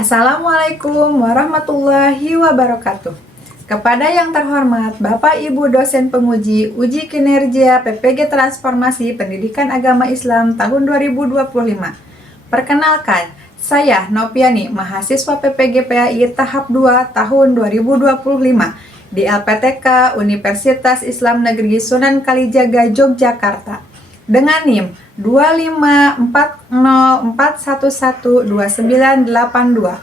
Assalamualaikum warahmatullahi wabarakatuh. Kepada yang terhormat Bapak Ibu dosen penguji uji kinerja PPG Transformasi Pendidikan Agama Islam tahun 2025. Perkenalkan, saya Nopiani, mahasiswa PPG PAI tahap 2 tahun 2025 di LPTK Universitas Islam Negeri Sunan Kalijaga, Yogyakarta. Dengan NIM 25404112982.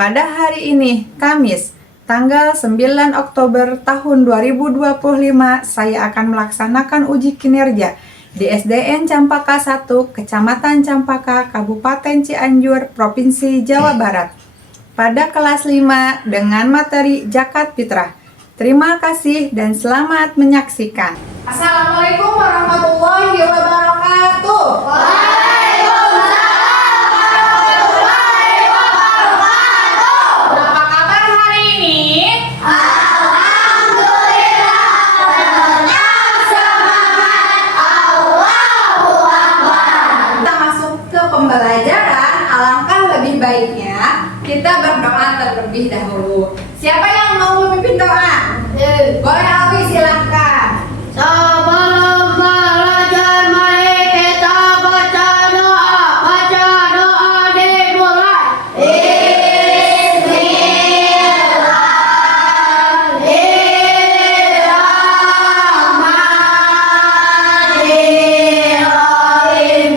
Pada hari ini, Kamis, tanggal 9 Oktober tahun 2025, saya akan melaksanakan uji kinerja di SDN Campaka 1, Kecamatan Campaka, Kabupaten Cianjur, Provinsi Jawa Barat. Pada kelas 5 dengan materi Zakat Fitrah. Terima kasih dan selamat menyaksikan. Assalamualaikum warahmatullahi wabarakatuh. Waalaikumsalam warahmatullahi wabarakatuh. Apa kabar hari ini? Alhamdulillah, tenang, semangat, Allahu Akbar. Kita masuk ke pembelajaran, alangkah lebih baiknya kita berdoa terlebih dahulu. Siapa yang mau memimpin doa? Boleh Alwi, silahkan. Sebelum belajar, mari kita baca doa dimulai. Bismillahirrahmanirrahim.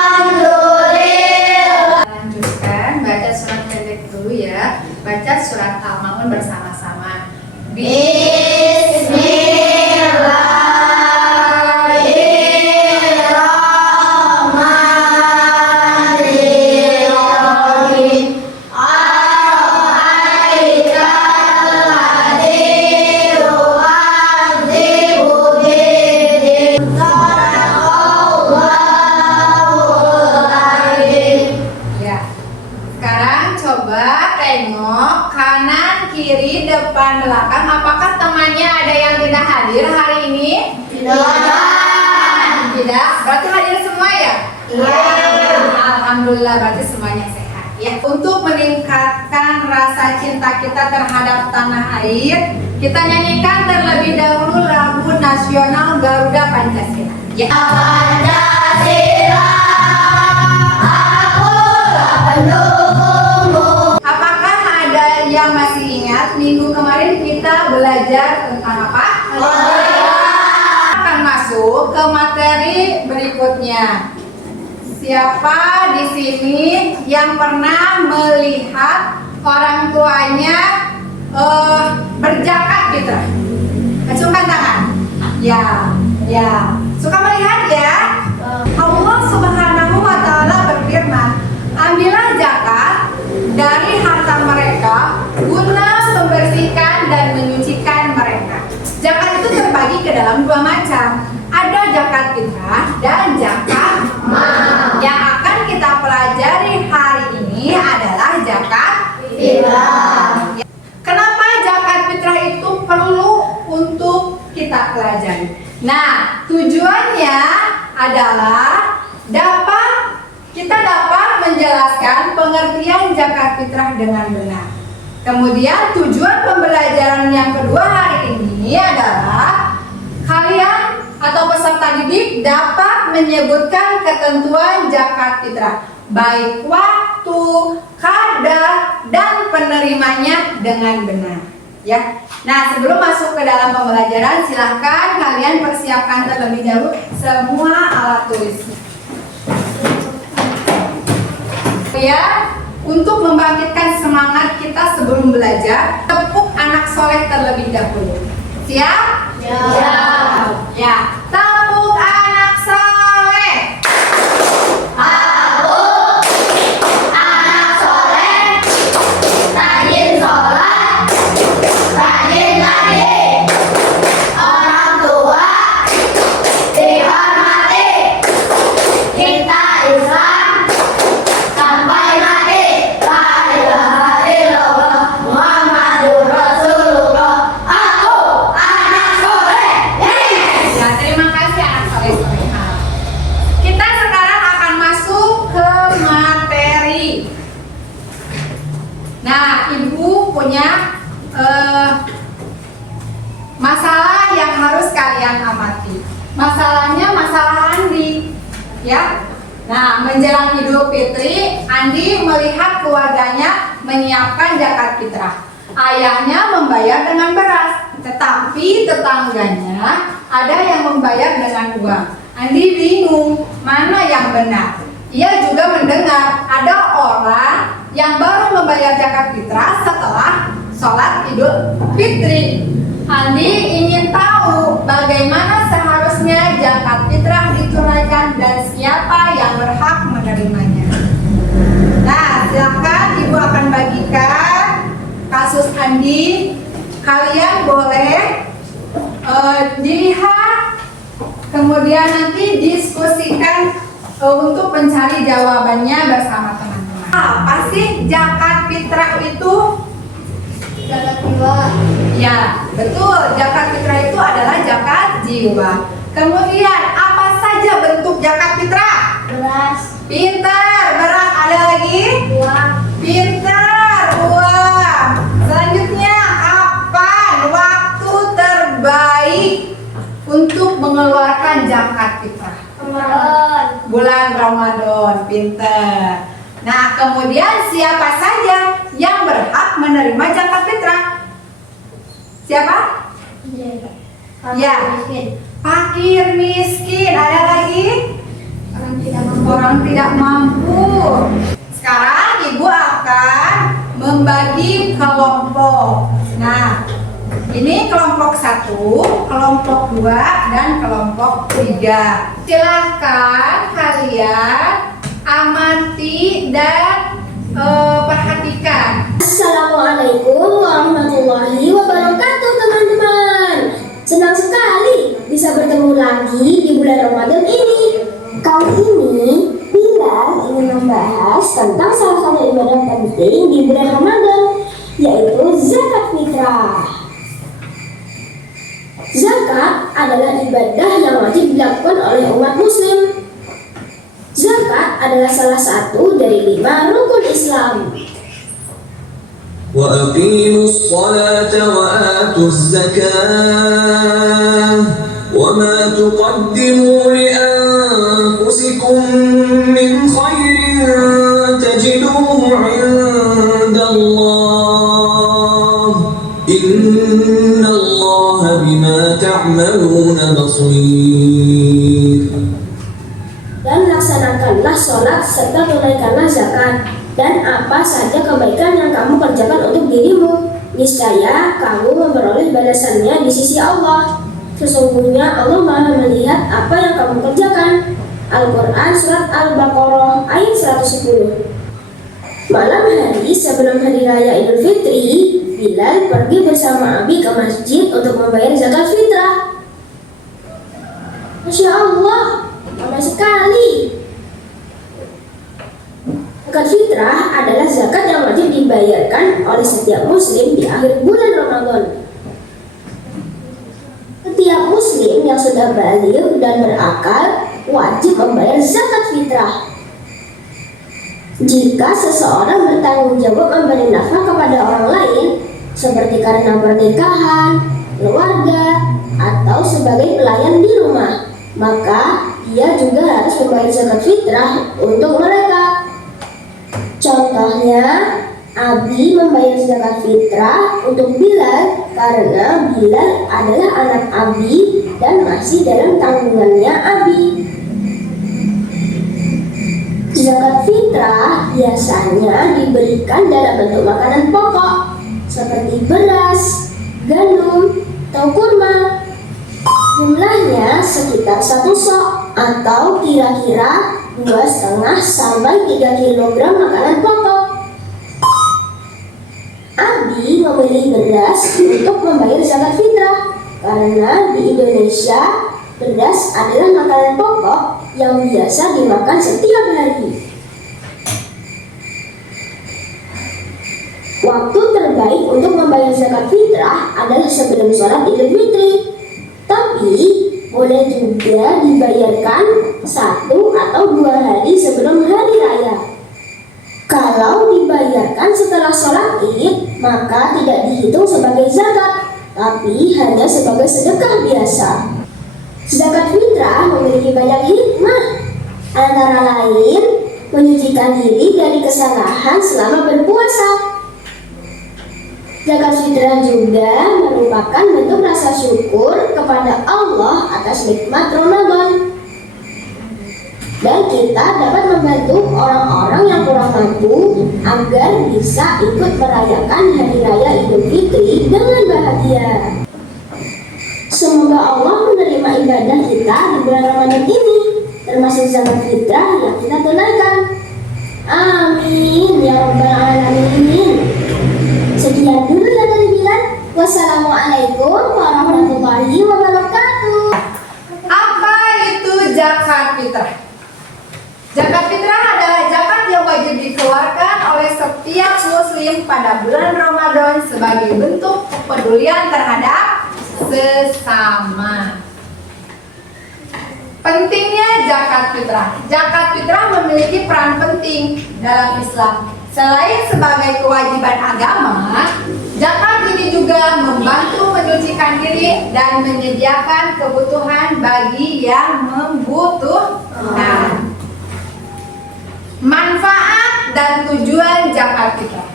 Alhamdulillah. Lanjutkan, baca surat pendek dulu ya. Baca surat Al-Maun bersama-sama. Bismillahirrahmanirrahim. Ar-Rahmanir-Rahim. Yu'adzibu bidin. Sadaqallahul Azim. Ya. Sekarang coba tengok kanan, kiri, depan, belakang. Apakah temannya ada yang tidak hadir hari ini? Tidak. Berarti hadir semua ya? Alhamdulillah, berarti semuanya sehat ya. Untuk meningkatkan rasa cinta kita terhadap tanah air, kita nyanyikan terlebih dahulu lagu nasional Garuda Pancasila. Ya. Pancasila, akulah pendukungmu. Apakah ada yang masih ingat minggu kemarin kita belajar tentang apa? Akan masuk ke materi berikutnya. Siapa di sini yang pernah melihat orang tuanya berzakat fitrah? Acungkan tangan. Ya, ya. Suka melihat ya? Allah Subhanahu wa Ta'ala berfirman, ambillah zakat dari harta mereka guna membersihkan dan menyucikan mereka. Zakat itu terbagi ke dalam dua macam. Ada zakat fitrah dan zakat mal. Yang akan kita pelajari hari ini adalah zakat fitrah. Kenapa zakat fitrah itu perlu untuk kita pelajari? Nah, tujuannya adalah kita dapat menjelaskan pengertian zakat fitrah dengan benar. Kemudian tujuan pembelajaran yang kedua hari ini adalah kalian atau peserta didik dapat menyebutkan ketentuan zakat fitrah, baik waktu, kadar, dan penerimanya dengan benar. Ya. Nah, sebelum masuk ke dalam pembelajaran, silahkan kalian persiapkan terlebih dahulu semua alat tulis. Ya, untuk membangkitkan semangat kita sebelum belajar, tepuk anak soleh terlebih dahulu. Siap? Siap. Ya, tepuk anak soleh. Aku anak soleh, rajin sholat, rajin ngaji, orang tua dihormati, cinta Islam sampai mati. La ilaha illallah Muhammadur Rasulullah. Aku anak soleh, harus kalian amati. Masalahnya masalah Andi, ya. Nah, menjelang Idul Fitri, Andi melihat keluarganya menyiapkan zakat fitrah. Ayahnya membayar dengan beras, tetapi tetangganya ada yang membayar dengan uang. Andi bingung mana yang benar. Ia juga mendengar ada orang yang baru membayar zakat fitrah setelah sholat Idul Fitri. Andi ingin tahu bagaimana seharusnya zakat fitrah ditunaikan dan siapa yang berhak menerimanya. Nah, silakan Ibu akan bagikan kasus Andi. Kalian boleh dilihat, kemudian nanti diskusikan untuk mencari jawabannya bersama teman-teman. Apa sih zakat fitrah itu? Zakat jiwa. Ya, betul. Zakat fitrah itu adalah zakat jiwa. Kemudian, apa saja bentuk zakat fitrah? Beras. Pintar. Beras, ada lagi? Uang. Pintar. Uang. Selanjutnya, kapan waktu terbaik untuk mengeluarkan zakat fitrah? Ramadan. Bulan Ramadan. Pintar. Nah, kemudian siapa saja yang berhak menerima zakat fitrah? Siapa? Ya. Miskin. Fakir miskin. Ada lagi? Orang tidak mampu. Orang tidak mampu. Sekarang Ibu akan membagi kelompok. Nah, ini kelompok 1, kelompok 2, dan kelompok 3. Silahkan kalian amati dan perhatikan. Assalamualaikum warahmatullahi wabarakatuh, teman-teman. Senang sekali bisa bertemu lagi di bulan Ramadan ini. Kali ini Bilal ingin membahas tentang salah satu ibadah penting di bulan Ramadan, yaitu zakat fitrah. Zakat adalah ibadah yang wajib dilakukan oleh umat muslim. Zakat adalah salah satu dari 5 rukun Islam. وأقيموا الصلاة وآتوا الزكاة وما تقدموا لأنفسكم من خير تجدوه عند الله إن الله بما تعملون بصير. Dan laksanakanlah sholat serta tunaikanlah zakat, dan apa saja kebaikan yang kamu kerjakan untuk dirimu, niscaya kamu memperoleh balasannya di sisi Allah. Sesungguhnya Allah Maha melihat apa yang kamu kerjakan. Al-Quran Surat Al-Baqarah ayat 110. Malam hari sebelum hari raya Idul Fitri, Bilal pergi bersama Abi ke masjid untuk membayar zakat fitrah. Masya Allah, ramai sekali. Zakat fitrah adalah zakat yang wajib dibayarkan oleh setiap muslim di akhir bulan Ramadan. Setiap muslim yang sudah baligh dan berakal wajib membayar zakat fitrah. Jika seseorang bertanggung jawab memberi nafkah kepada orang lain, seperti karena pernikahan, keluarga, atau sebagai pelayan di rumah, maka dia juga harus membayar zakat fitrah untuk mereka. Contohnya, Abi membayar zakat fitrah untuk Bilal karena Bilal adalah anak Abi dan masih dalam tanggungannya Abi. Zakat fitrah biasanya diberikan dalam bentuk makanan pokok seperti beras, gandum, atau kurma. Jumlahnya sekitar 1 sok atau kira-kira 2,5 sampai 3 kg makanan pokok. Abi membeli beras untuk membayar zakat fitrah karena di Indonesia beras adalah makanan pokok yang biasa dimakan setiap hari. Waktu terbaik untuk membayar zakat fitrah adalah sebelum sholat Idul Fitri, tapi boleh juga dibayarkan 1 atau 2 hari sebelum hari raya. Kalau dibayarkan setelah sholat Id, maka tidak dihitung sebagai zakat, tapi hanya sebagai sedekah biasa. Zakat fitrah memiliki banyak hikmah, antara lain menyucikan diri dari kesalahan selama berpuasa. Zakat fitrah juga merupakan bentuk rasa syukur kepada Allah atas nikmat Ramadan. Dan kita dapat membantu orang-orang yang kurang mampu agar bisa ikut merayakan Hari Raya Idul Fitri dengan bahagia. Semoga Allah menerima ibadah kita di bulan Ramadan ini, termasuk zakat fitrah yang kita tunaikan. Amin ya rabbal alamin. Sekian dulu ya dari Bilal. Wassalamualaikum warahmatullahi wabarakatuh. Apa itu zakat fitrah? Zakat fitrah adalah zakat yang wajib dikeluarkan oleh setiap muslim pada bulan Ramadan sebagai bentuk kepedulian terhadap sesama. Pentingnya zakat fitrah. Zakat fitrah memiliki peran penting dalam Islam. Selain sebagai kewajiban agama, zakat ini juga membantu menyucikan diri dan menyediakan kebutuhan bagi yang membutuhkan. Manfaat dan tujuan zakat fitrah.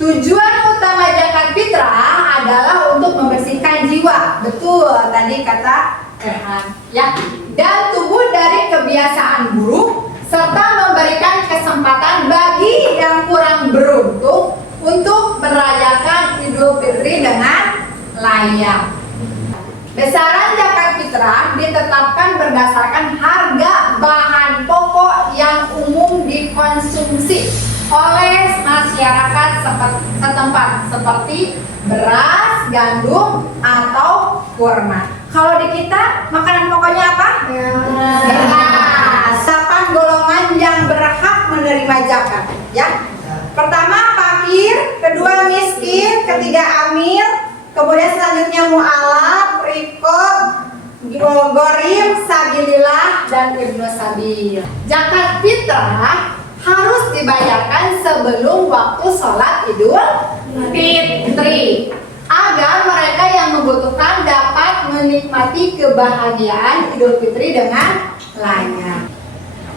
Tujuan utama zakat fitrah adalah untuk membersihkan jiwa. Betul tadi kata Rehan, ya. Dan tubuh dari kebiasaan buruk serta memberikan kesempatan bagi yang kurang beruntung untuk merayakan Idul Fitri dengan layak. Besaran zakat fitrah ditetapkan berdasarkan harga bahan pokok yang umum dikonsumsi oleh masyarakat setempat seperti beras, gandum, atau kurma. Kalau di kita makanan pokoknya apa? Beras. Delapan golongan yang berhak menerima zakat, ya. Pertama fakir, kedua miskin, ketiga amil, kemudian selanjutnya mu'alaf, rikob, gorim, sabilillah, dan ibnu sabil. Zakat fitrah harus dibayarkan sebelum waktu sholat Idul Fitri agar mereka yang membutuhkan dapat menikmati kebahagiaan Idul Fitri dengan layak.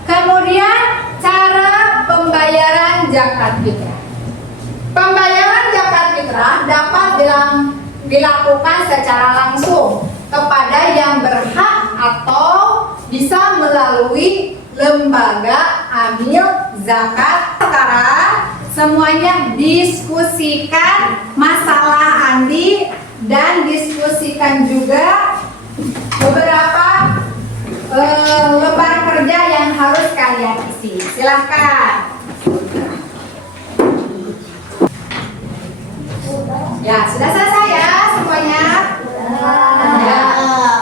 Kemudian cara pembayaran zakat fitrah. Pembayaran zakat fitrah dapat dilakukan secara langsung kepada yang berhak atau bisa melalui lembaga amil zakat. Sekarang semuanya diskusikan masalah Andi dan diskusikan juga beberapa lembar kerja yang harus kalian isi. Silahkan. Ya, sudah selesai ya semuanya? Ya.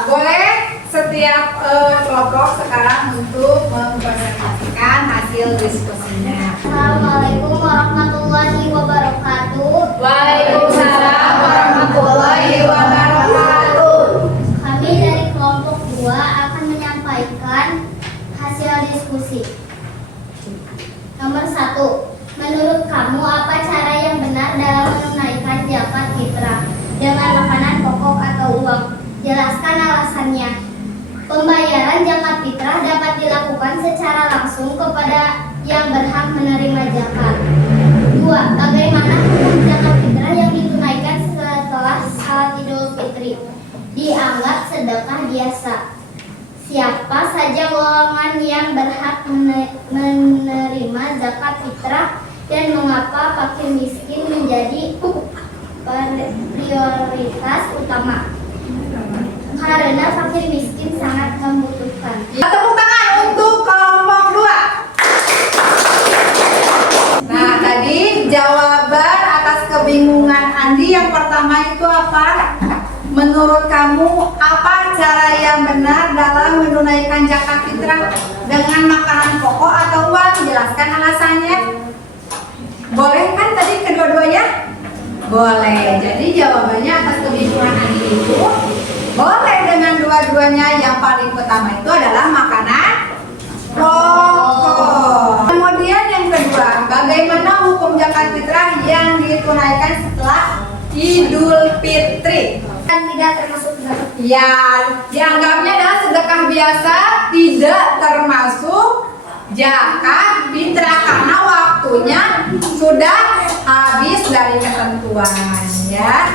Boleh setiap kelompok sekarang untuk mempresentasikan hasil diskusinya. Assalamualaikum warahmatullahi wabarakatuh. Waalaikumsalam warahmatullahi wabarakatuh. Kami dari kelompok 2 akan menyampaikan hasil diskusi. Nomor 1. Menurut kamu apa cara yang benar dalam menunaikan zakat fitrah dengan makanan pokok atau uang? Jelaskan alasannya. Pembayaran zakat fitrah dapat dilakukan secara langsung kepada yang berhak menerima zakat. 2. Bagaimana hukum zakat fitrah yang ditunaikan setelah salat Idul Fitri? Dianggap sedekah biasa. Siapa saja golongan yang berhak menerima zakat fitrah dan mengapa fakir miskin menjadi prioritas utama? Karena fakir miskin sangat membutuhkan. Tepuk tangan untuk kelompok 2. Nah, tadi jawaban atas kebingungan Andi yang pertama itu apa? Menurut kamu apa cara yang benar dalam menunaikan zakat fitrah dengan makanan pokok atau uang? Jelaskan alasannya. Boleh kan tadi kedua-duanya? Boleh. Jadi jawabannya atas kebingungan Andi itu boleh dengan dua-duanya. Yang paling utama itu adalah makanan pokok. Kemudian yang kedua, bagaimana hukum zakat fitrah yang ditunaikan setelah Idul Fitri? Kan tidak termasuk zakat. Ya, dianggapnya adalah sedekah biasa, tidak termasuk zakat fitrah karena waktunya sudah habis dari ketentuan, ya.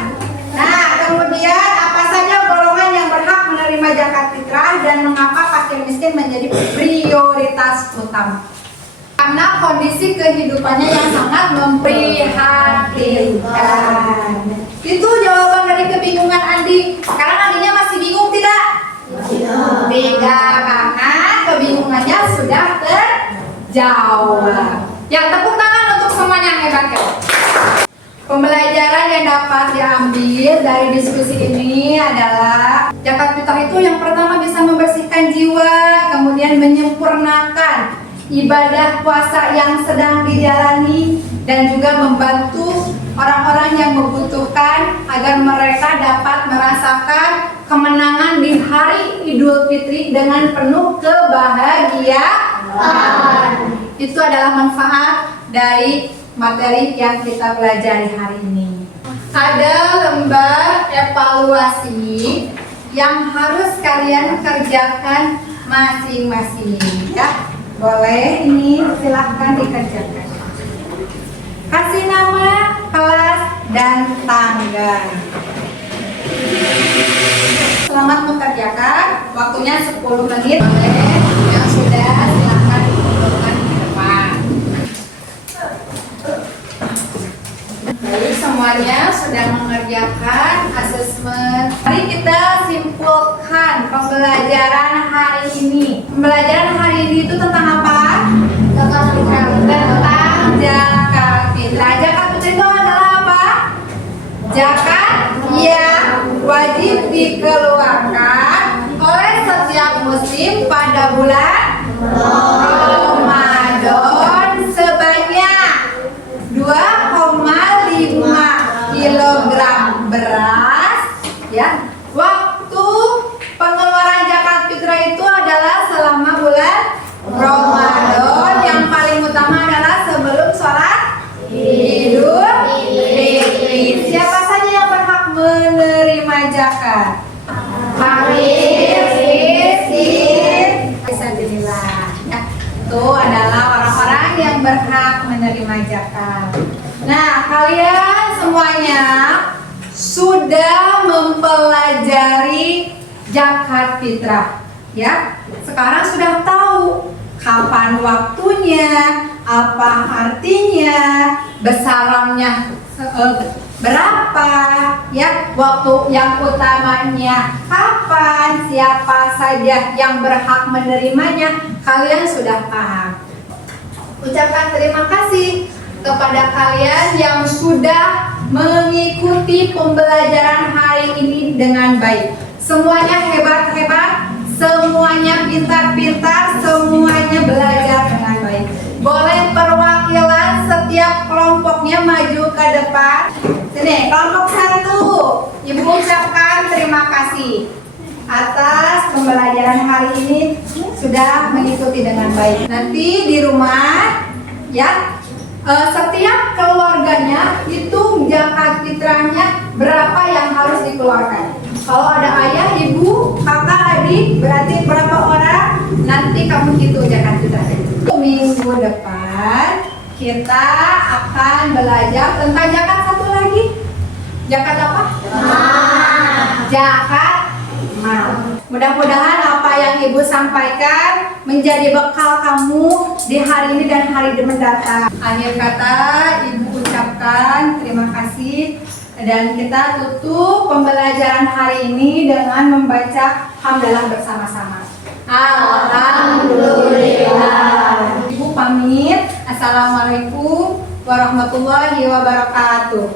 Nah, kemudian apa saja golongan yang berhak menerima zakat fitrah dan mengapa fakir miskin menjadi prioritas utama? Karena kondisi kehidupannya yang sangat memprihatinkan. Itu jawaban dari kebingungan Andi. Sekarang Andinya masih bingung tidak? Tidak, karena kebingungannya sudah terjawab. Yang tepuk tangan untuk semuanya yang hebat ya. Pembelajaran yang dapat diambil dari diskusi ini adalah zakat fitrah itu yang pertama bisa membersihkan jiwa, kemudian menyempurnakan ibadah puasa yang sedang dijalani dan juga membantu orang-orang yang membutuhkan agar mereka dapat merasakan kemenangan di hari Idul Fitri dengan penuh kebahagiaan. Itu adalah manfaat dari materi yang kita pelajari hari ini. Ada lembar evaluasi yang harus kalian kerjakan masing-masing, ya. Boleh, ini silahkan dikerjakan. Kasih nama, kelas, dan tanggal. Selamat mengerjakan. Waktunya 10 menit. Boleh, yang sudah silahkan dikumpulkan di depan. Baik, semuanya sudah mengerjakan asesmen. Mari kita simpulkan pembelajaran hari ini. Pembelajaran hari ini itu tentang apa? Zakat fitrah. Tentang zakat fitrah. Zakat fitrah itu adalah apa? Zakat yang wajib dikeluarkan oleh setiap muslim pada bulan Ramadan sebanyak 2,5 kilogram beras, ya. Waktu pengeluaran zakat fitrah itu adalah selama bulan Ramadan. Yang paling utama adalah sebelum sholat Idul Fitri. Siapa saja yang berhak menerima zakat? Fakir, miskin, fisabilillah. Ya, itu adalah orang-orang yang berhak menerima zakat. Nah, kalian semuanya sudah mempelajari zakat fitrah, ya. Sekarang sudah tahu kapan waktunya, apa artinya, besarannya berapa, ya, waktu yang utamanya kapan, siapa saja yang berhak menerimanya, kalian sudah paham. Ucapkan terima kasih kepada kalian yang sudah mengikuti pembelajaran hari ini dengan baik. Semuanya hebat-hebat, semuanya pintar-pintar, semuanya belajar dengan baik. Boleh perwakilan setiap kelompoknya maju ke depan. Sini, kelompok 1. Ibu ucapkan terima kasih atas pembelajaran hari ini sudah mengikuti dengan baik. Nanti di rumah, ya, setiap keluarganya hitung zakat fitrahnya berapa yang harus dikeluarkan. Kalau ada ayah, ibu, kakak, adik, berarti berapa orang? Nanti kamu hitung zakat fitrahnya. Minggu depan kita akan belajar tentang zakat satu lagi. Zakat apa? Zakat mal. Mudah-mudahan apa yang ibu sampaikan menjadi bekal kamu di hari ini dan hari mendatang. Akhir kata, ibu ucapkan terima kasih dan kita tutup pembelajaran hari ini dengan membaca hamdalah bersama-sama. Alhamdulillah. Ibu pamit. Assalamualaikum warahmatullahi wabarakatuh.